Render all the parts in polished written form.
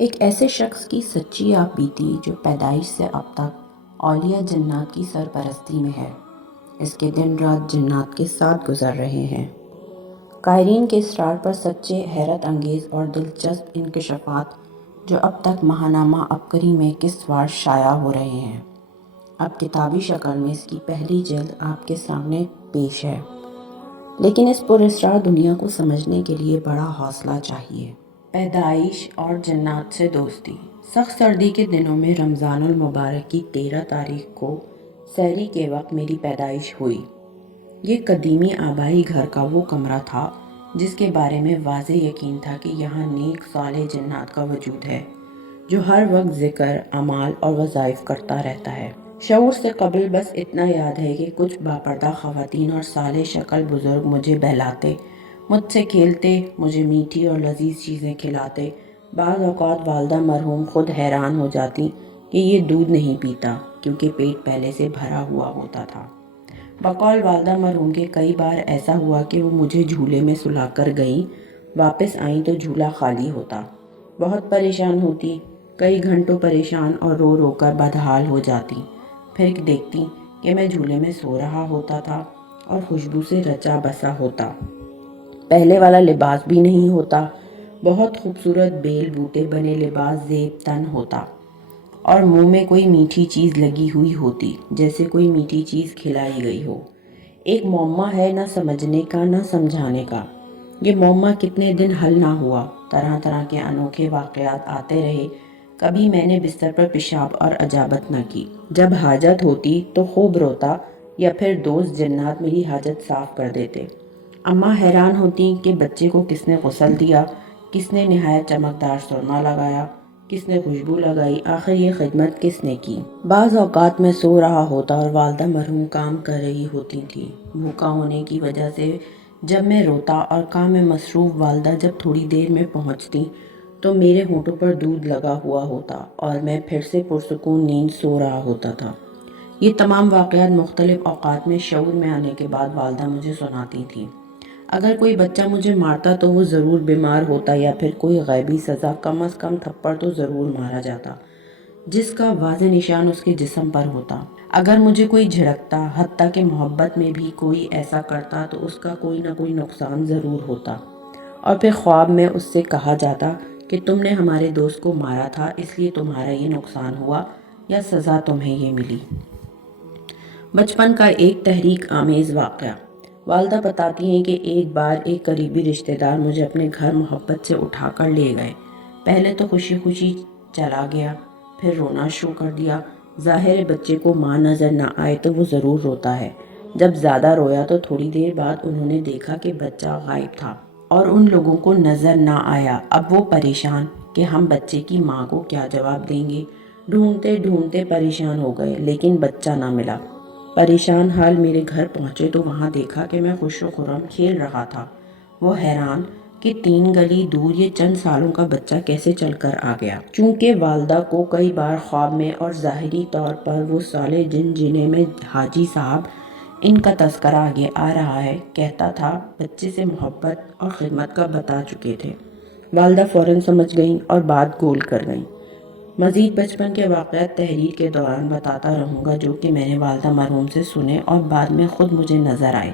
ایک ایسے شخص کی سچی آپ بیتی جو پیدائش سے اب تک اولیاء جنات کی سرپرستی میں ہے۔ اس کے دن رات جنات کے ساتھ گزر رہے ہیں۔ قائرین کے اصرار پر سچے، حیرت انگیز اور دلچسپ انکشافات جو اب تک ماہنامہ عبقری میں قسطوار شائع ہو رہے ہیں، اب کتابی شکل میں اس کی پہلی جلد آپ کے سامنے پیش ہے۔ لیکن اس پراسرار دنیا کو سمجھنے کے لیے بڑا حوصلہ چاہیے۔ پیدائش اور جنات سے دوستی۔ سخت سردی کے دنوں میں رمضان المبارک کی 13 تاریخ کو سحری کے وقت میری پیدائش ہوئی۔ یہ قدیمی آبائی گھر کا وہ کمرہ تھا جس کے بارے میں واضح یقین تھا کہ یہاں نیک صالح جنات کا وجود ہے جو ہر وقت ذکر، اعمال اور وظائف کرتا رہتا ہے۔ شعور سے قبل بس اتنا یاد ہے کہ کچھ باپردہ خواتین اور صالح شکل بزرگ مجھے بہلاتے، مجھ سے کھیلتے، مجھے میٹھی اور لذیذ چیزیں کھلاتے۔ بعض اوقات والدہ مرحوم خود حیران ہو جاتی کہ یہ دودھ نہیں پیتا کیونکہ پیٹ پہلے سے بھرا ہوا ہوتا تھا۔ بقول والدہ مرحوم کے کئی بار ایسا ہوا کہ وہ مجھے جھولے میں سلا کر گئیں، واپس آئیں تو جھولا خالی ہوتا۔ بہت پریشان ہوتی، کئی گھنٹوں پریشان اور رو رو کر بدحال ہو جاتی۔ پھر دیکھتی کہ میں جھولے میں سو رہا ہوتا تھا اور خوشبو سے رچا بسا ہوتا۔ پہلے والا لباس بھی نہیں ہوتا، بہت خوبصورت بیل بوٹے بنے لباس زیب تن ہوتا اور منہ میں کوئی میٹھی چیز لگی ہوئی ہوتی، جیسے کوئی میٹھی چیز کھلائی گئی ہو۔ ایک معمہ ہے نہ سمجھنے کا نہ سمجھانے کا۔ یہ معمہ کتنے دن حل نہ ہوا، طرح طرح کے انوکھے واقعات آتے رہے۔ کبھی میں نے بستر پر پیشاب اور اجابت نہ کی۔ جب حاجت ہوتی تو خوب روتا یا پھر دوست جنات میری حاجت صاف کر دیتے۔ اماں حیران ہوتی کہ بچے کو کس نے غسل دیا، کس نے نہایت چمکدار سرما لگایا، کس نے خوشبو لگائی، آخر یہ خدمت کس نے کی۔ بعض اوقات میں سو رہا ہوتا اور والدہ مرحوم کام کر رہی ہوتی تھی۔ بھوکا ہونے کی وجہ سے جب میں روتا اور کام میں مصروف والدہ جب تھوڑی دیر میں پہنچتی تو میرے ہونٹوں پر دودھ لگا ہوا ہوتا اور میں پھر سے پرسکون نیند سو رہا ہوتا تھا۔ یہ تمام واقعات مختلف اوقات میں شعور میں آنے کے بعد والدہ مجھے سناتی تھیں۔ اگر کوئی بچہ مجھے مارتا تو وہ ضرور بیمار ہوتا یا پھر کوئی غیبی سزا، کم از کم تھپڑ تو ضرور مارا جاتا جس کا واضح نشان اس کے جسم پر ہوتا۔ اگر مجھے کوئی جھڑکتا، حتیٰ کہ محبت میں بھی کوئی ایسا کرتا تو اس کا کوئی نہ کوئی نقصان ضرور ہوتا، اور پھر خواب میں اس سے کہا جاتا کہ تم نے ہمارے دوست کو مارا تھا اس لیے تمہارا یہ نقصان ہوا یا سزا تمہیں یہ ملی۔ بچپن کا ایک تحریک آمیز واقعہ۔ والدہ بتاتی ہیں کہ ایک بار ایک قریبی رشتہ دار مجھے اپنے گھر محبت سے اٹھا کر لے گئے۔ پہلے تو خوشی خوشی چلا گیا، پھر رونا شروع کر دیا۔ ظاہر ہے بچے کو ماں نظر نہ آئے تو وہ ضرور روتا ہے۔ جب زیادہ رویا تو تھوڑی دیر بعد انہوں نے دیکھا کہ بچہ غائب تھا اور ان لوگوں کو نظر نہ آیا۔ اب وہ پریشان کہ ہم بچے کی ماں کو کیا جواب دیں گے۔ ڈھونڈتے ڈھونڈتے پریشان ہو گئے لیکن بچہ نہ ملا۔ پریشان حال میرے گھر پہنچے تو وہاں دیکھا کہ میں خوش و خرم کھیل رہا تھا۔ وہ حیران کہ 3 گلی دور یہ چند سالوں کا بچہ کیسے چل کر آ گیا۔ چونکہ والدہ کو کئی بار خواب میں اور ظاہری طور پر وہ صالح جن جنہیں میں حاجی صاحب ان کا تذکرہ آگے آ رہا ہے کہتا تھا، بچے سے محبت اور خدمت کا بتا چکے تھے۔ والدہ فوراً سمجھ گئیں اور بات گول کر گئیں۔ مزید بچپن کے واقعات تحریر کے دوران بتاتا رہوں گا جو کہ میں نے والدہ مرحوم سے سنے اور بعد میں خود مجھے نظر آئے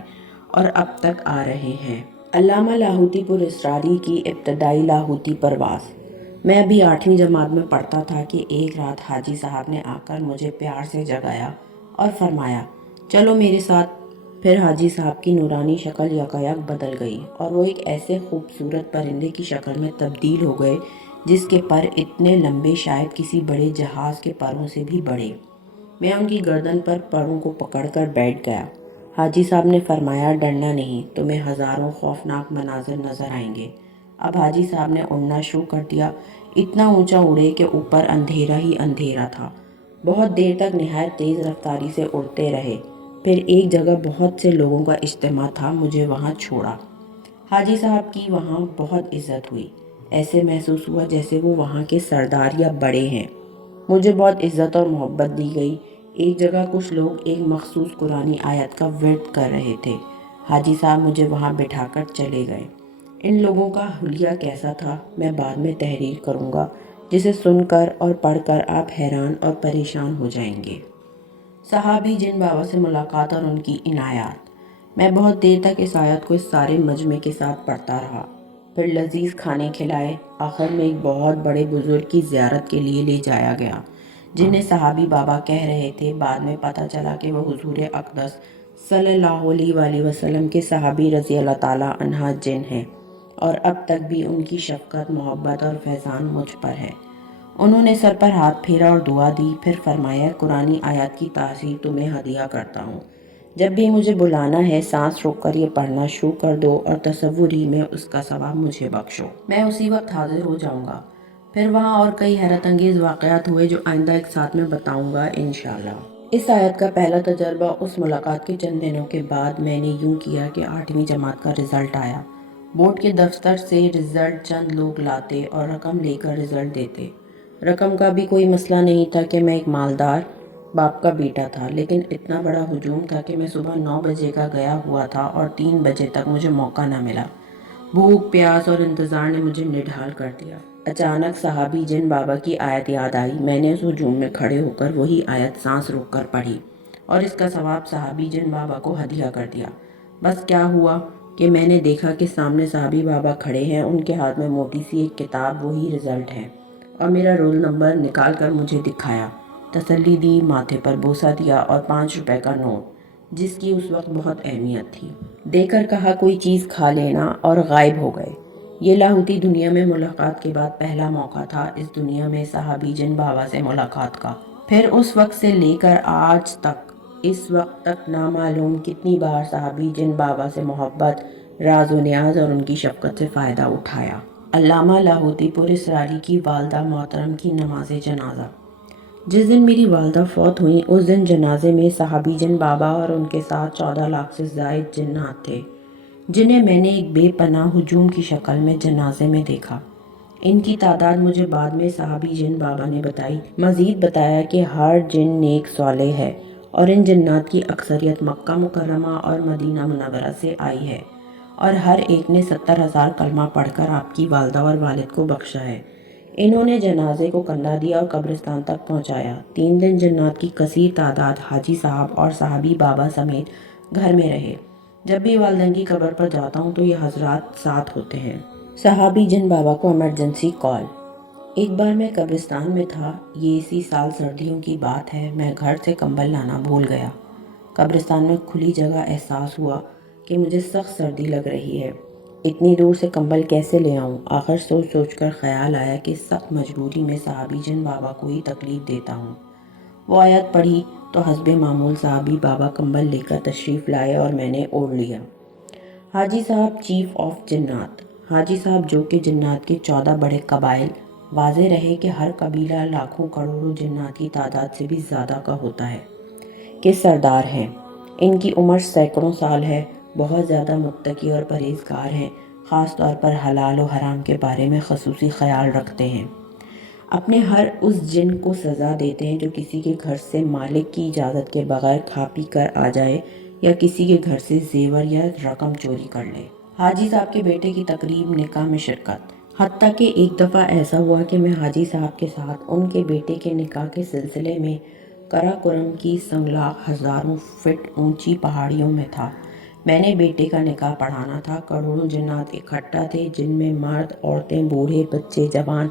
اور اب تک آ رہے ہیں۔ علامہ لاہوتی پراسراری کی ابتدائی لاہوتی پرواز۔ میں ابھی 8ویں جماعت میں پڑھتا تھا کہ ایک رات حاجی صاحب نے آ کر مجھے پیار سے جگایا اور فرمایا، چلو میرے ساتھ۔ پھر حاجی صاحب کی نورانی شکل یکایک بدل گئی اور وہ ایک ایسے خوبصورت پرندے کی شکل میں تبدیل ہو گئے جس کے پر اتنے لمبے شاید کسی بڑے جہاز کے پروں سے بھی بڑے۔ میں ان کی گردن پر پروں کو پکڑ کر بیٹھ گیا۔ حاجی صاحب نے فرمایا، ڈرنا نہیں، تمہیں ہزاروں خوفناک مناظر نظر آئیں گے۔ اب حاجی صاحب نے اڑنا شروع کر دیا۔ اتنا اونچا اڑے کہ اوپر اندھیرا ہی اندھیرا تھا۔ بہت دیر تک نہایت تیز رفتاری سے اڑتے رہے۔ پھر ایک جگہ بہت سے لوگوں کا اجتماع تھا، مجھے وہاں چھوڑا۔ حاجی صاحب کی وہاں بہت عزت ہوئی، ایسے محسوس ہوا جیسے وہ وہاں کے سردار یا بڑے ہیں۔ مجھے بہت عزت اور محبت دی گئی۔ ایک جگہ کچھ لوگ ایک مخصوص قرآنی آیت کا ورد کر رہے تھے۔ حاجی صاحب مجھے وہاں بٹھا کر چلے گئے۔ ان لوگوں کا حلیہ کیسا تھا میں بعد میں تحریر کروں گا، جسے سن کر اور پڑھ کر آپ حیران اور پریشان ہو جائیں گے۔ صحابی جن بابا سے ملاقات اور ان کی عنایات۔ میں بہت دیر تک اس آیت کو اس سارے مجمع کے ساتھ پڑھتا رہا، پھر لذیذ کھانے کھلائے، آخر میں ایک بہت بڑے بزرگ کی زیارت کے لیے لے جایا گیا، جنہیں صحابی بابا کہہ رہے تھے۔ بعد میں پتہ چلا کہ وہ حضور اقدس صلی اللہ علیہ وآلہ وسلم کے صحابی رضی اللہ تعالیٰ عنہ جن ہیں، اور اب تک بھی ان کی شفقت، محبت اور فیضان مجھ پر ہے۔ انہوں نے سر پر ہاتھ پھیرا اور دعا دی، پھر فرمایا، قرآنی آیات کی تاثیر تمہیں ہدیہ کرتا ہوں۔ جب بھی مجھے بلانا ہے، سانس روک کر یہ پڑھنا شروع کر دو اور تصور ہی میں اس کا ثواب مجھے بخشو۔ میں اسی وقت حاضر ہو جاؤں گا۔ پھر وہاں اور کئی حیرت انگیز واقعات ہوئے جو آئندہ ایک ساتھ میں بتاؤں گا انشاءاللہ۔ اس آیت کا پہلا تجربہ اس ملاقات کے چند دنوں کے بعد میں نے یوں کیا کہ 8ویں جماعت کا رزلٹ آیا۔ بورڈ کے دفتر سے رزلٹ چند لوگ لاتے اور رقم لے کر رزلٹ دیتے۔ رقم کا بھی کوئی مسئلہ نہیں تھا کہ میں ایک مالدار باپ کا بیٹا تھا، لیکن اتنا بڑا ہجوم تھا کہ میں صبح 9 بجے کا گیا ہوا تھا اور 3 بجے تک مجھے موقع نہ ملا۔ بھوک، پیاس اور انتظار نے مجھے نڈھال کر دیا۔ اچانک صحابی جن بابا کی آیت یاد آئی۔ میں نے اس ہجوم میں کھڑے ہو کر وہی آیت سانس روک کر پڑھی اور اس کا ثواب صحابی جن بابا کو ہدیہ کر دیا۔ بس کیا ہوا کہ میں نے دیکھا کہ سامنے صحابی بابا کھڑے ہیں، ان کے ہاتھ میں موٹی سی ایک کتاب، وہی رزلٹ ہے، اور میرا رول نمبر نکال کر مجھے دکھایا، تسلی دی، ماتھے پر بوسہ دیا اور 5 روپے کا نوٹ، جس کی اس وقت بہت اہمیت تھی، دے کر کہا کوئی چیز کھا لینا، اور غائب ہو گئے۔ یہ لاہوتی دنیا میں ملاقات کے بعد پہلا موقع تھا اس دنیا میں صحابی جن بابا سے ملاقات کا۔ پھر اس وقت سے لے کر آج تک، اس وقت تک نامعلوم کتنی بار صحابی جن بابا سے محبت، راز و نیاز اور ان کی شفقت سے فائدہ اٹھایا۔ علامہ لاہوتی پور اسراری کی والدہ محترم کی نماز جنازہ۔ جس دن میری والدہ فوت ہوئیں، اس دن جنازے میں صحابی جن بابا اور ان کے ساتھ 14 لاکھ سے زائد جنات تھے، جنہیں میں نے ایک بے پناہ ہجوم کی شکل میں جنازے میں دیکھا۔ ان کی تعداد مجھے بعد میں صحابی جن بابا نے بتائی۔ مزید بتایا کہ ہر جن نیک صالح ہے اور ان جنات کی اکثریت مکہ مکرمہ اور مدینہ منورہ سے آئی ہے، اور ہر ایک نے 70,000 کلمہ پڑھ کر آپ کی والدہ اور والد کو بخشا ہے۔ انہوں نے جنازے کو کندھا دیا اور قبرستان تک پہنچایا۔ 3 دن جنات کی کثیر تعداد حاجی صاحب اور صحابی بابا سمیت گھر میں رہے۔ جب بھی والدین کی قبر پر جاتا ہوں تو یہ حضرات ساتھ ہوتے ہیں۔ صحابی جن بابا کو ایمرجنسی کال۔ ایک بار میں قبرستان میں تھا، یہ اسی سال سردیوں کی بات ہے، میں گھر سے کمبل لانا بھول گیا۔ قبرستان میں کھلی جگہ احساس ہوا کہ مجھے سخت سردی لگ رہی ہے، اتنی دور سے کمبل کیسے لے آؤں؟ آخر سوچ سوچ کر خیال آیا کہ سخت مجبوری میں صحابی جن بابا کو ہی تکلیف دیتا ہوں۔ وہ آیت پڑھی تو حسب معمول صحابی بابا کمبل لے کر تشریف لائے اور میں نے اوڑھ لیا۔ حاجی صاحب چیف آف جنات۔ حاجی صاحب جو کہ جنات کے 14 بڑے قبائل، واضح رہے کہ ہر قبیلہ لاکھوں کروڑوں جنات کی تعداد سے بھی زیادہ کا ہوتا ہے، کے سردار ہیں۔ ان کی عمر سینکڑوں سال ہے، بہت زیادہ متقی اور پرہیزگار ہیں، خاص طور پر حلال و حرام کے بارے میں خصوصی خیال رکھتے ہیں۔ اپنے ہر اس جن کو سزا دیتے ہیں جو کسی کے گھر سے مالک کی اجازت کے بغیر کھا پی کر آ جائے یا کسی کے گھر سے زیور یا رقم چوری کر لے۔ حاجی صاحب کے بیٹے کی تقریب نکاح میں شرکت۔ حتیٰ کہ ایک دفعہ ایسا ہوا کہ میں حاجی صاحب کے ساتھ ان کے بیٹے کے نکاح کے سلسلے میں قراقرم کی سنگلاخ ہزاروں فٹ اونچی پہاڑیوں میں تھا۔ میں نے بیٹے کا نکاح پڑھانا تھا۔ کروڑوں جنات اکٹھا تھے، جن میں مرد، عورتیں، بوڑھے، بچے، جوان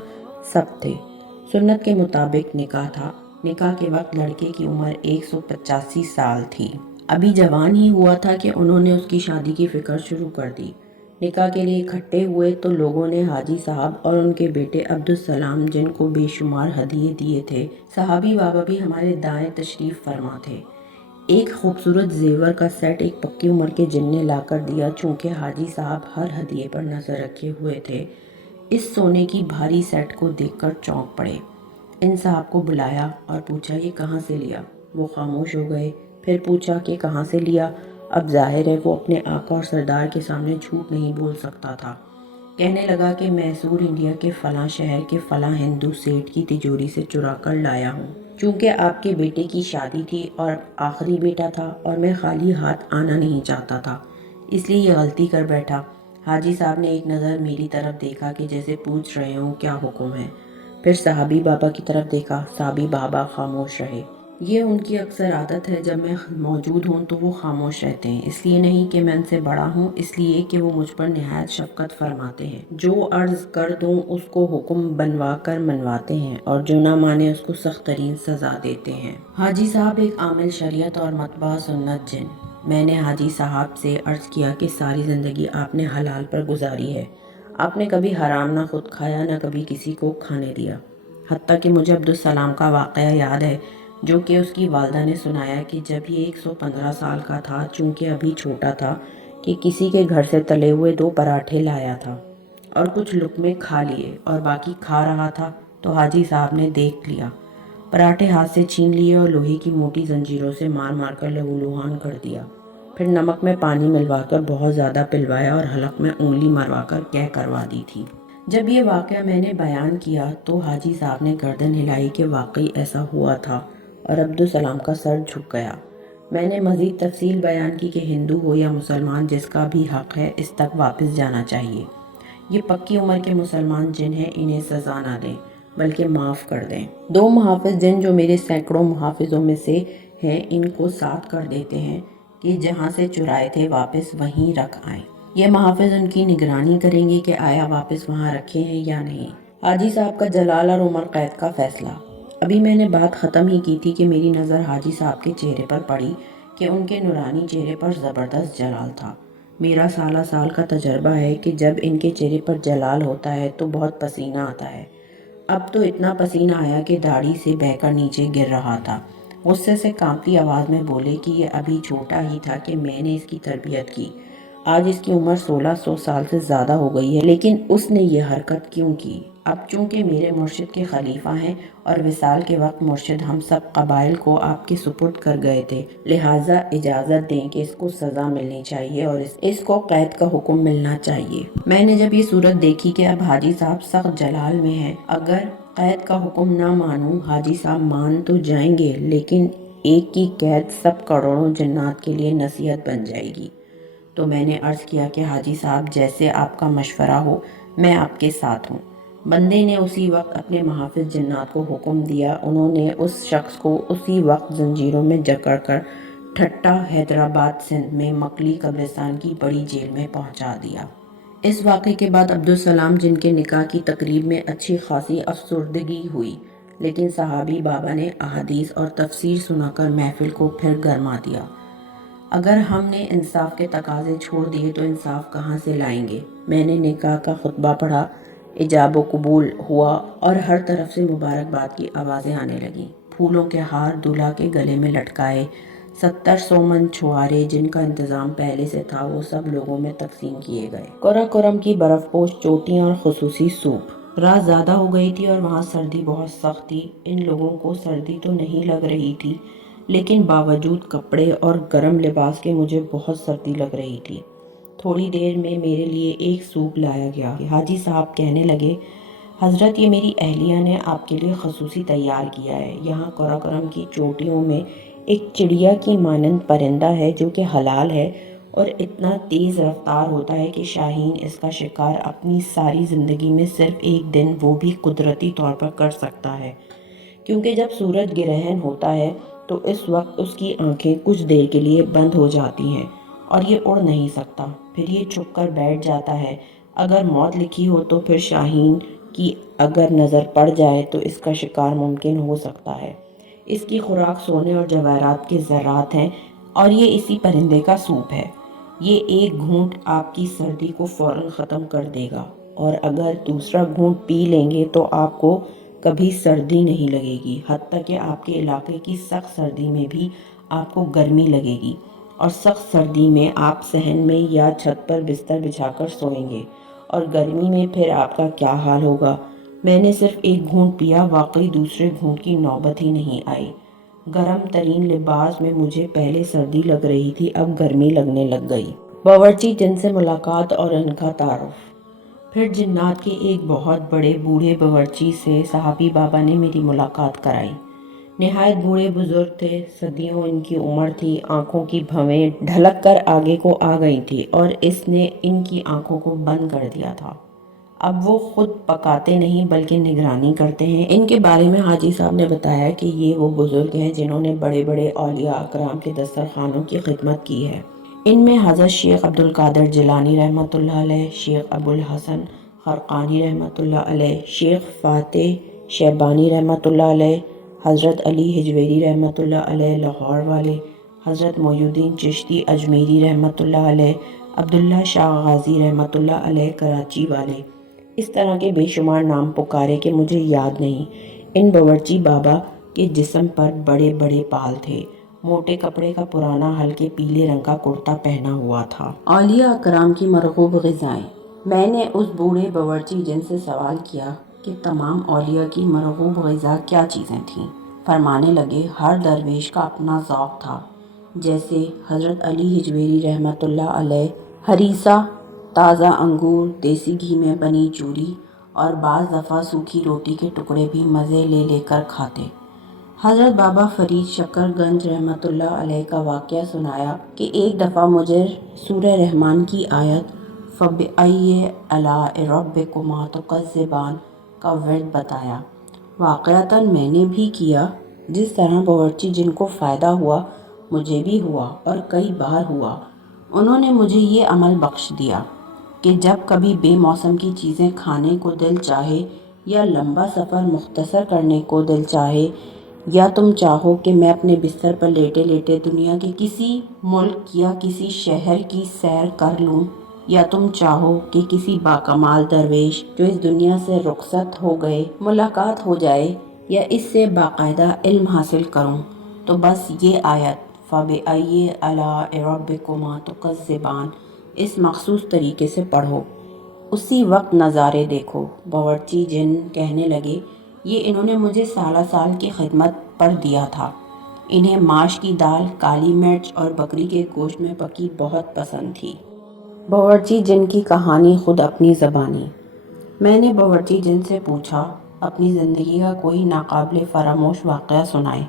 سب تھے۔ سنت کے مطابق نکاح تھا۔ نکاح کے وقت لڑکے کی عمر 185 سال تھی۔ ابھی جوان ہی ہوا تھا کہ انہوں نے اس کی شادی کی فکر شروع کر دی۔ نکاح کے لیے اکٹھے ہوئے تو لوگوں نے حاجی صاحب اور ان کے بیٹے عبدالسلام جن کو بے شمار ہدیے دیے تھے۔ صحابی بابا بھی ہمارے دائیں تشریف فرما تھے۔ ایک خوبصورت زیور کا سیٹ ایک پکی عمر کے جن نے لا کر دیا۔ چونکہ حاجی صاحب ہر ہدیے پر نظر رکھے ہوئے تھے، اس سونے کی بھاری سیٹ کو دیکھ کر چونک پڑے۔ ان صاحب کو بلایا اور پوچھا یہ کہاں سے لیا؟ وہ خاموش ہو گئے۔ پھر پوچھا کہ کہاں سے لیا؟ اب ظاہر ہے وہ اپنے آقا اور سردار کے سامنے جھوٹ نہیں بول سکتا تھا۔ کہنے لگا کہ میسور انڈیا کے فلاں شہر کے فلاں ہندو سیٹھ کی تجوری سے چرا کر لایا ہوں۔ چونکہ آپ کے بیٹے کی شادی تھی اور آخری بیٹا تھا اور میں خالی ہاتھ آنا نہیں چاہتا تھا، اس لیے یہ غلطی کر بیٹھا۔ حاجی صاحب نے ایک نظر میری طرف دیکھا کہ جیسے پوچھ رہے ہوں کیا حکم ہے، پھر صحابی بابا کی طرف دیکھا، صحابی بابا خاموش رہے۔ یہ ان کی اکثر عادت ہے، جب میں موجود ہوں تو وہ خاموش رہتے ہیں، اس لیے نہیں کہ میں ان سے بڑا ہوں، اس لیے کہ وہ مجھ پر نہایت شفقت فرماتے ہیں۔ جو عرض کر دوں اس کو حکم بنوا کر منواتے ہیں، اور جو نہ مانے اس کو سخت ترین سزا دیتے ہیں۔ حاجی صاحب ایک عامل شریعت اور متبع سنت جن۔ میں نے حاجی صاحب سے عرض کیا کہ ساری زندگی آپ نے حلال پر گزاری ہے، آپ نے کبھی حرام نہ خود کھایا نہ کبھی کسی کو کھانے دیا۔ حتیٰ کہ مجھے عبدالسلام کا واقعہ یاد ہے، جو کہ اس کی والدہ نے سنایا کہ جب یہ 115 سال کا تھا، چونکہ ابھی چھوٹا تھا، کہ کسی کے گھر سے تلے ہوئے 2 پراٹھے لایا تھا اور کچھ لقمے کھا لیے اور باقی کھا رہا تھا تو حاجی صاحب نے دیکھ لیا، پراٹھے ہاتھ سے چھین لیے اور لوہے کی موٹی زنجیروں سے مار مار کر لہولہان کر دیا۔ پھر نمک میں پانی ملوا کر بہت زیادہ پلوایا اور حلق میں انگلی مروا کر قے کروا دی تھی۔ جب یہ واقعہ میں نے بیان کیا تو حاجی صاحب نے گردن ہلائی کہ واقعی ایسا ہوا تھا، اور عبدالسلام کا سر جھک گیا۔ میں نے مزید تفصیل بیان کی کہ ہندو ہو یا مسلمان، جس کا بھی حق ہے اس تک واپس جانا چاہیے۔ یہ پکی عمر کے مسلمان جن ہیں، انہیں سزا نہ دیں بلکہ معاف کر دیں۔ 2 محافظ جن جو میرے سینکڑوں محافظوں میں سے ہیں، ان کو ساتھ کر دیتے ہیں کہ جہاں سے چرائے تھے واپس وہیں رکھ آئیں۔ یہ محافظ ان کی نگرانی کریں گے کہ آیا واپس وہاں رکھے ہیں یا نہیں۔ حاجی صاحب کا جلال اور عمر قید کا فیصلہ۔ ابھی میں نے بات ختم ہی کی تھی کہ میری نظر حاجی صاحب کے چہرے پر پڑی کہ ان کے نورانی چہرے پر زبردست جلال تھا۔ میرا سالہ سال کا تجربہ ہے کہ جب ان کے چہرے پر جلال ہوتا ہے تو بہت پسینہ آتا ہے۔ اب تو اتنا پسینہ آیا کہ داڑھی سے بہہ کر نیچے گر رہا تھا۔ غصے سے کانپتی آواز میں بولے کہ یہ ابھی چھوٹا ہی تھا کہ میں نے اس کی تربیت کی۔ آج اس کی عمر 1600 سال سے زیادہ ہو گئی ہے، لیکن اس نے یہ حرکت کیوں کی؟ اب چونکہ میرے مرشد کے خلیفہ ہیں اور وصال کے وقت مرشد ہم سب قبائل کو آپ کے سپرد کر گئے تھے، لہٰذا اجازت دیں کہ اس کو سزا ملنی چاہیے اور اس کو قید کا حکم ملنا چاہیے۔ میں نے جب یہ صورت دیکھی کہ اب حاجی صاحب سخت جلال میں ہیں، اگر قید کا حکم نہ مانوں، حاجی صاحب مان تو جائیں گے لیکن ایک کی قید سب کروڑوں جنات کے لیے نصیحت بن جائے گی، تو میں نے عرض کیا کہ حاجی صاحب جیسے آپ کا مشورہ ہو، میں آپ کے ساتھ ہوں۔ بندے نے اسی وقت اپنے محافظ جنات کو حکم دیا، انہوں نے اس شخص کو اسی وقت زنجیروں میں جکڑ کر ٹھٹا حیدرآباد سندھ میں مکلی قبرستان کی بڑی جیل میں پہنچا دیا۔ اس واقعے کے بعد عبدالسلام جن کے نکاح کی تقریب میں اچھی خاصی افسردگی ہوئی، لیکن صحابی بابا نے احادیث اور تفسیر سنا کر محفل کو پھر گرما دیا۔ اگر ہم نے انصاف کے تقاضے چھوڑ دیے تو انصاف کہاں سے لائیں گے؟ میں نے نکاح کا خطبہ پڑھا، ایجاب و قبول ہوا اور ہر طرف سے مبارکباد کی آوازیں آنے لگیں۔ پھولوں کے ہار دولہا کے گلے میں لٹکائے، 700 من چھوارے جن کا انتظام پہلے سے تھا وہ سب لوگوں میں تقسیم کیے گئے۔ قراقرم کی برف پوش چوٹیاں اور خصوصی سوپ۔ رات زیادہ ہو گئی تھی اور وہاں سردی بہت سخت تھی۔ ان لوگوں کو سردی تو نہیں لگ رہی تھی، لیکن باوجود کپڑے اور گرم لباس کے مجھے بہت سردی لگ رہی تھی۔ تھوڑی دیر میں میرے لیے ایک سوپ لایا گیا۔ حاجی صاحب کہنے لگے، حضرت یہ میری اہلیہ نے آپ کے لیے خصوصی تیار کیا ہے۔ یہاں قراقرم کی چوٹیوں میں ایک چڑیا کی مانند پرندہ ہے جو کہ حلال ہے اور اتنا تیز رفتار ہوتا ہے کہ شاہین اس کا شکار اپنی ساری زندگی میں صرف ایک دن، وہ بھی قدرتی طور پر کر سکتا ہے، کیونکہ جب سورج گرہن ہوتا ہے تو اس وقت اس کی آنکھیں کچھ دیر کے لیے بند ہو جاتی ہیں اور یہ اڑ نہیں سکتا، پھر یہ چھپ کر بیٹھ جاتا ہے۔ اگر موت لکھی ہو تو پھر شاہین کی اگر نظر پڑ جائے تو اس کا شکار ممکن ہو سکتا ہے۔ اس کی خوراک سونے اور جواہرات کے ذرات ہیں اور یہ اسی پرندے کا سوپ ہے۔ یہ ایک گھونٹ آپ کی سردی کو فوراً ختم کر دے گا، اور اگر دوسرا گھونٹ پی لیں گے تو آپ کو کبھی سردی نہیں لگے گی، حتیٰ کہ آپ کے علاقے کی سخت سردی میں بھی آپ کو گرمی لگے گی، اور سخت سردی میں آپ صحن میں یا چھت پر بستر بچھا کر سوئیں گے، اور گرمی میں پھر آپ کا کیا حال ہوگا؟ میں نے صرف ایک گھونٹ پیا، واقعی دوسرے گھونٹ کی نوبت ہی نہیں آئی۔ گرم ترین لباس میں مجھے پہلے سردی لگ رہی تھی، اب گرمی لگنے لگ گئی۔ باورچی جن سے ملاقات اور ان کا تعارف۔ پھر جنات کے ایک بہت بڑے بوڑھے باورچی سے صحابی بابا نے میری ملاقات کرائی۔ نہایت بوڑھے بزرگ تھے، صدیوں ان کی عمر تھی، آنکھوں کی بھویں ڈھلک کر آگے کو آ گئی تھی اور اس نے ان کی آنکھوں کو بند کر دیا تھا۔ اب وہ خود پکاتے نہیں بلکہ نگرانی کرتے ہیں۔ ان کے بارے میں حاجی صاحب نے بتایا کہ یہ وہ بزرگ ہیں جنہوں نے بڑے بڑے اولیاء اکرام کے دسترخوانوں کی خدمت کی ہے۔ ان میں حضرت شیخ عبدالقادر جیلانی رحمۃ اللہ علیہ، شیخ ابو الحسن خرقانی رحمۃ اللہ علیہ، شیخ فاتح شیبانی رحمۃ اللہ علیہ، حضرت علی حجویری رحمۃ اللہ علیہ لاہور والے، حضرت محی الدین چشتی اجمیری رحمۃ اللہ علیہ، عبداللہ شاہ غازی رحمۃ اللہ علیہ کراچی والے۔ اس طرح کے بے شمار نام پکارے کہ مجھے یاد نہیں۔ ان باورچی بابا کے جسم پر بڑے بڑے بال تھے، موٹے کپڑے کا پرانا ہلکے پیلے رنگ کا کرتا پہنا ہوا تھا۔ اولیاء اکرام کی مرغوب غذائیں۔ میں نے اس بوڑھے باورچی جن سے سوال کیا کہ تمام اولیاء کی مرغوب غذا کیا چیزیں تھیں۔ فرمانے لگے ہر درویش کا اپنا ذوق تھا۔ جیسے حضرت علی حجویری رحمۃ اللہ علیہ ہریسہ، تازہ انگور، دیسی گھی میں بنی چوری اور بعض دفعہ سوکھی روٹی کے ٹکڑے بھی مزے لے لے کر کھاتے۔ حضرت بابا فرید شکر گنج رحمۃ اللہ علیہ کا واقعہ سنایا کہ ایک دفعہ مجھے سورہ رحمان کی آیت فَبِأَيِّ آلَاءِ رَبِّكُمَا تُكَذِّبَانِ کا ورد بتایا۔ واقعتاً میں نے بھی کیا۔ جس طرح باورچی جن کو فائدہ ہوا مجھے بھی ہوا اور کئی بار ہوا۔ انہوں نے مجھے یہ عمل بخش دیا کہ جب کبھی بے موسم کی چیزیں کھانے کو دل چاہے یا لمبا سفر مختصر کرنے کو دل چاہے، یا تم چاہو کہ میں اپنے بستر پر لیٹے لیٹے دنیا کے کسی ملک یا کسی شہر کی سیر کر لوں، یا تم چاہو کہ کسی باکمال درویش جو اس دنیا سے رخصت ہو گئے ملاقات ہو جائے یا اس سے باقاعدہ علم حاصل کروں، تو بس یہ آیت فَبِأَيِّ آلَاءِ رَبِّكُمَا تُكَذِّبَانِ اس مخصوص طریقے سے پڑھو، اسی وقت نظارے دیکھو۔ باورچی جن کہنے لگے یہ انہوں نے مجھے سالہ سال کی خدمت پر دیا تھا۔ انہیں ماش کی دال، کالی مرچ اور بکری کے گوشت میں پکی بہت پسند تھی۔ باورچی جن کی کہانی خود اپنی زبانی۔ میں نے باورچی جن سے پوچھا اپنی زندگی کا کوئی ناقابل فراموش واقعہ سنائے۔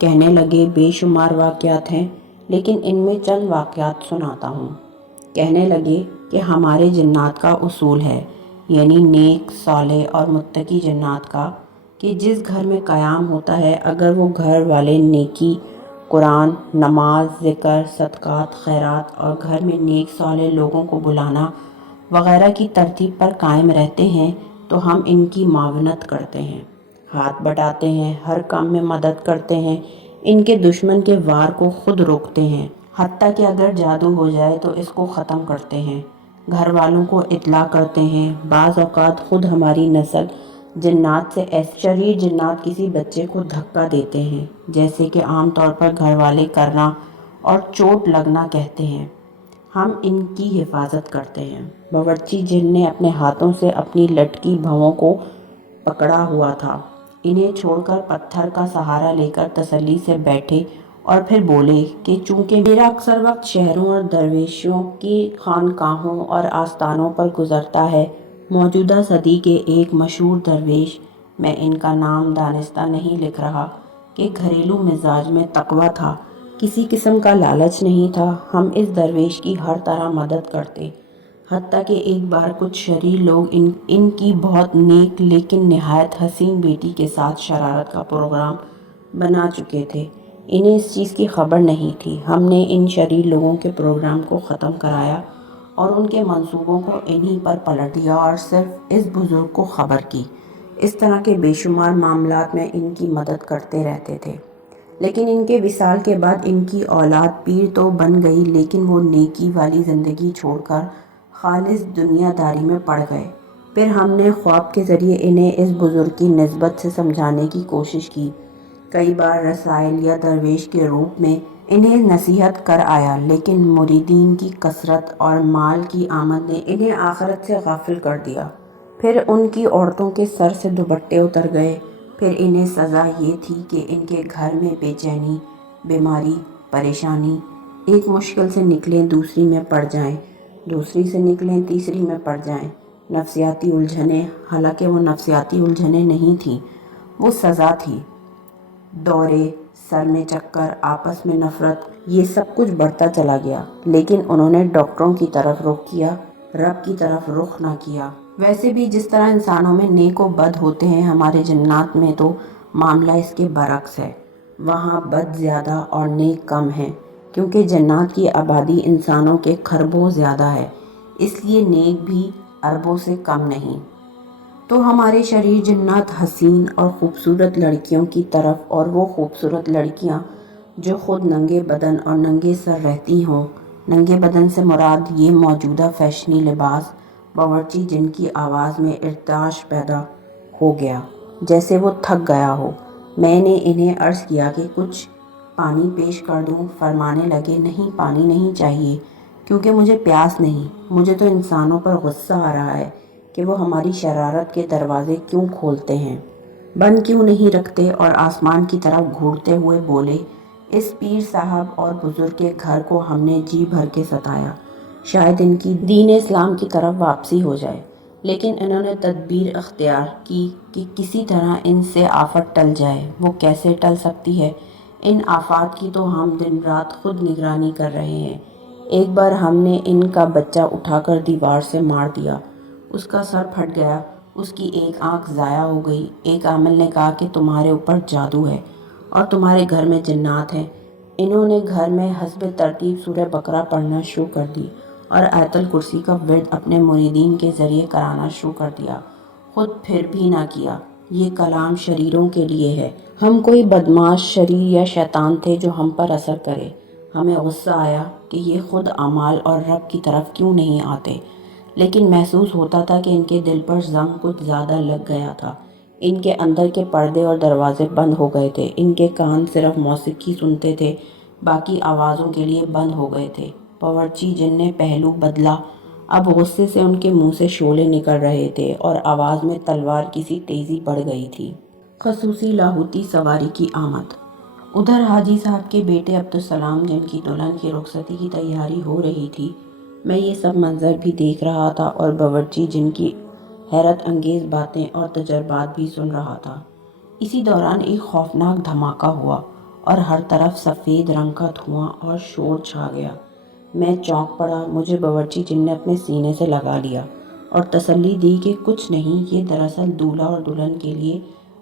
کہنے لگے بے شمار واقعات ہیں لیکن ان میں چند واقعات سناتا ہوں۔ کہنے لگے کہ ہمارے جنات کا اصول ہے، یعنی نیک، صالح اور متقی جنات کا، کہ جس گھر میں قیام ہوتا ہے اگر وہ گھر والے نیکی، قرآن، نماز، ذکر، صدقات، خیرات اور گھر میں نیک صالح لوگوں کو بلانا وغیرہ کی ترتیب پر قائم رہتے ہیں تو ہم ان کی معاونت کرتے ہیں، ہاتھ بٹاتے ہیں، ہر کام میں مدد کرتے ہیں، ان کے دشمن کے وار کو خود روکتے ہیں، حتیٰ کہ اگر جادو ہو جائے تو اس کو ختم کرتے ہیں، گھر والوں کو اطلاع کرتے ہیں۔ بعض اوقات خود ہماری نسل جنات سے ایسے شریر جنات کسی بچے کو دھکا دیتے ہیں، جیسے کہ عام طور پر گھر والے کرنا اور چوٹ لگنا کہتے ہیں، ہم ان کی حفاظت کرتے ہیں۔ باورچی جن نے اپنے ہاتھوں سے اپنی لٹکی بھووں کو پکڑا ہوا تھا، انہیں چھوڑ کر پتھر کا سہارا لے کر تسلی سے بیٹھے اور پھر بولے کہ چونکہ میرا اکثر وقت شہروں اور درویشوں کی خانقاہوں اور آستانوں پر گزرتا ہے، موجودہ صدی کے ایک مشہور درویش، میں ان کا نام دانستہ نہیں لکھ رہا، کہ گھریلو مزاج میں تقویٰ تھا، کسی قسم کا لالچ نہیں تھا، ہم اس درویش کی ہر طرح مدد کرتے، حتیٰ کہ ایک بار کچھ شریر لوگ ان کی بہت نیک لیکن نہایت حسین بیٹی کے ساتھ شرارت کا پروگرام بنا چکے تھے۔ انہیں اس چیز کی خبر نہیں تھی۔ ہم نے ان شریر لوگوں کے پروگرام کو ختم کرایا اور ان کے منصوبوں کو انہی پر پلٹ دیا اور صرف اس بزرگ کو خبر کی۔ اس طرح کے بے شمار معاملات میں ان کی مدد کرتے رہتے تھے، لیکن ان کے وصال کے بعد ان کی اولاد پیر تو بن گئی لیکن وہ نیکی والی زندگی چھوڑ کر خالص دنیا داری میں پڑ گئے۔ پھر ہم نے خواب کے ذریعے انہیں اس بزرگ کی نسبت سے سمجھانے کی کوشش کی۔ کئی بار رسائل یا درویش کے روپ میں انہیں نصیحت کر آیا، لیکن مریدین کی کثرت اور مال کی آمد نے انہیں آخرت سے غافل کر دیا۔ پھر ان کی عورتوں کے سر سے دوپٹے اتر گئے۔ پھر انہیں سزا یہ تھی کہ ان کے گھر میں بے چینی، بیماری، پریشانی، ایک مشکل سے نکلیں دوسری میں پڑ جائیں، دوسری سے نکلیں تیسری میں پڑ جائیں، نفسیاتی الجھنیں، حالانکہ وہ نفسیاتی الجھنیں نہیں تھیں، وہ سزا تھی، دورے، سر میں چکر، آپس میں نفرت، یہ سب کچھ بڑھتا چلا گیا۔ لیکن انہوں نے ڈاکٹروں کی طرف رخ کیا، رب کی طرف رخ نہ کیا۔ ویسے بھی جس طرح انسانوں میں نیک و بد ہوتے ہیں، ہمارے جنات میں تو معاملہ اس کے برعکس ہے۔ وہاں بد زیادہ اور نیک کم ہیں، کیونکہ جنات کی آبادی انسانوں کے کھربوں زیادہ ہے، اس لیے نیک بھی اربوں سے کم نہیں۔ تو ہمارے شریر جنات حسین اور خوبصورت لڑکیوں کی طرف، اور وہ خوبصورت لڑکیاں جو خود ننگے بدن اور ننگے سر رہتی ہوں۔ ننگے بدن سے مراد یہ موجودہ فیشنی لباس، باورچی جن کی آواز میں ارتعاش پیدا ہو گیا، جیسے وہ تھک گیا ہو۔ میں نے انہیں عرض کیا کہ کچھ پانی پیش کر دوں؟ فرمانے لگے، نہیں، پانی نہیں چاہیے، کیونکہ مجھے پیاس نہیں۔ مجھے تو انسانوں پر غصہ آ رہا ہے کہ وہ ہماری شرارت کے دروازے کیوں کھولتے ہیں، بند کیوں نہیں رکھتے؟ اور آسمان کی طرف گھورتے ہوئے بولے، اس پیر صاحب اور بزرگ کے گھر کو ہم نے جی بھر کے ستایا، شاید ان کی دین اسلام کی طرف واپسی ہو جائے، لیکن انہوں نے تدبیر اختیار کی کہ کسی طرح ان سے آفت ٹل جائے۔ وہ کیسے ٹل سکتی ہے؟ ان آفات کی تو ہم دن رات خود نگرانی کر رہے ہیں۔ ایک بار ہم نے ان کا بچہ اٹھا کر دیوار سے مار دیا، اس کا سر پھٹ گیا، اس کی ایک آنکھ ضائع ہو گئی۔ ایک عامل نے کہا کہ تمہارے اوپر جادو ہے اور تمہارے گھر میں جنات ہیں۔ انہوں نے گھر میں حسب ترتیب سورہ بقرہ پڑھنا شروع کر دی اور آیت الکرسی کا ورد اپنے مریدین کے ذریعے کرانا شروع کر دیا۔ خود پھر بھی نہ کیا۔ یہ کلام شریروں کے لیے ہے۔ ہم کوئی بدمعاش شریر یا شیطان تھے جو ہم پر اثر کرے۔ ہمیں غصہ آیا کہ یہ خود اعمال اور رب کی طرف کیوں نہیں آتے، لیکن محسوس ہوتا تھا کہ ان کے دل پر زنگ کچھ زیادہ لگ گیا تھا۔ ان کے اندر کے پردے اور دروازے بند ہو گئے تھے۔ ان کے کان صرف موسیقی سنتے تھے، باقی آوازوں کے لیے بند ہو گئے تھے۔ باورچی جن نے پہلو بدلا، اب غصے سے ان کے منہ سے شعلے نکل رہے تھے اور آواز میں تلوار کی سی تیزی بڑھ گئی تھی۔ خصوصی لاہوتی سواری کی آمد۔ ادھر حاجی صاحب کے بیٹے عبدالسلام جن کی دلہن کی رخصتی کی تیاری ہو رہی تھی، میں یہ سب منظر بھی دیکھ رہا تھا اور باورچی جن کی حیرت انگیز باتیں اور تجربات بھی سن رہا تھا۔ اسی دوران ایک خوفناک دھماکہ ہوا اور ہر طرف سفید رنگ کا دھواں اور شور چھا گیا۔ میں چونک پڑا۔ مجھے باورچی جن نے اپنے سینے سے لگا لیا اور تسلی دی کہ کچھ نہیں، یہ دراصل دولہا اور دلہن کے لیے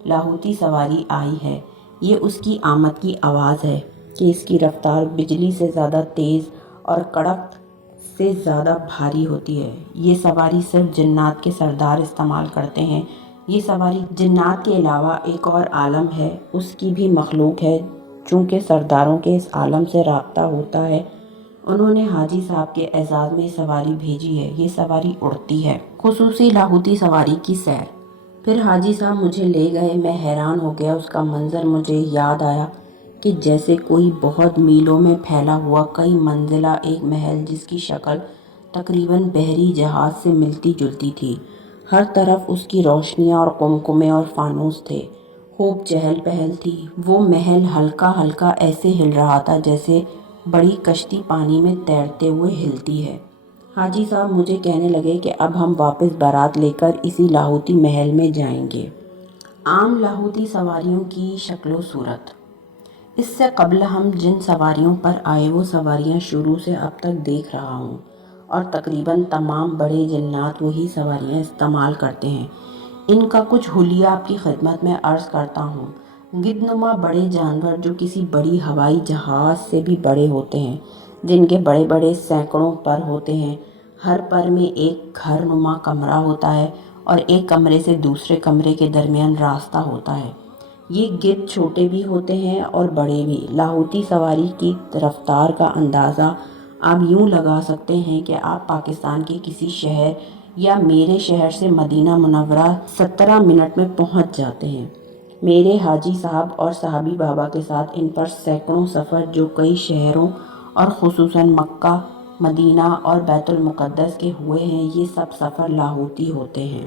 لاہوتی سواری آئی ہے۔ یہ اس کی آمد کی آواز ہے کہ اس کی رفتار بجلی سے زیادہ تیز اور کڑک سے زیادہ بھاری ہوتی ہے۔ یہ سواری صرف جنات کے سردار استعمال کرتے ہیں۔ یہ سواری جنات کے علاوہ ایک اور عالم ہے، اس کی بھی مخلوق ہے۔ چونکہ سرداروں کے اس عالم سے رابطہ ہوتا ہے، انہوں نے حاجی صاحب کے اعزاز میں یہ سواری بھیجی ہے۔ یہ سواری اڑتی ہے۔ خصوصی لاہوتی سواری کی سیر۔ پھر حاجی صاحب مجھے لے گئے۔ میں حیران ہو گیا۔ اس کا منظر مجھے یاد آیا کہ جیسے کوئی بہت میلوں میں پھیلا ہوا کئی منزلہ ایک محل جس کی شکل تقریباً بحری جہاز سے ملتی جلتی تھی۔ ہر طرف اس کی روشنیاں اور قمقمے اور فانوس تھے۔ خوب چہل پہل تھی۔ وہ محل ہلکا ہلکا ایسے ہل رہا تھا جیسے بڑی کشتی پانی میں تیرتے ہوئے ہلتی ہے۔ حاجی صاحب مجھے کہنے لگے کہ اب ہم واپس بارات لے کر اسی لاہوتی محل میں جائیں گے۔ عام لاہوتی سواریوں کی شکل و صورت۔ اس سے قبل ہم جن سواریوں پر آئے وہ سواریاں شروع سے اب تک دیکھ رہا ہوں، اور تقریباً تمام بڑے جنات وہی سواریاں استعمال کرتے ہیں۔ ان کا کچھ حلیہ آپ کی خدمت میں عرض کرتا ہوں۔ گدنما بڑے جانور جو کسی بڑی ہوائی جہاز سے بھی بڑے ہوتے ہیں، جن کے بڑے بڑے سینکڑوں پر ہوتے ہیں۔ ہر پر میں ایک گھر نما کمرہ ہوتا ہے اور ایک کمرے سے دوسرے کمرے کے درمیان راستہ ہوتا ہے۔ یہ گدھ چھوٹے بھی ہوتے ہیں اور بڑے بھی۔ لاہوتی سواری کی رفتار کا اندازہ آپ یوں لگا سکتے ہیں کہ آپ پاکستان کے کسی شہر یا میرے شہر سے مدینہ منورہ 17 منٹ میں پہنچ جاتے ہیں۔ میرے حاجی صاحب اور صحابی بابا کے ساتھ ان پر سینکڑوں سفر جو کئی شہروں اور خصوصاً مکہ، مدینہ اور بیت المقدس کے ہوئے ہیں، یہ سب سفر لاہوتی ہوتے ہیں۔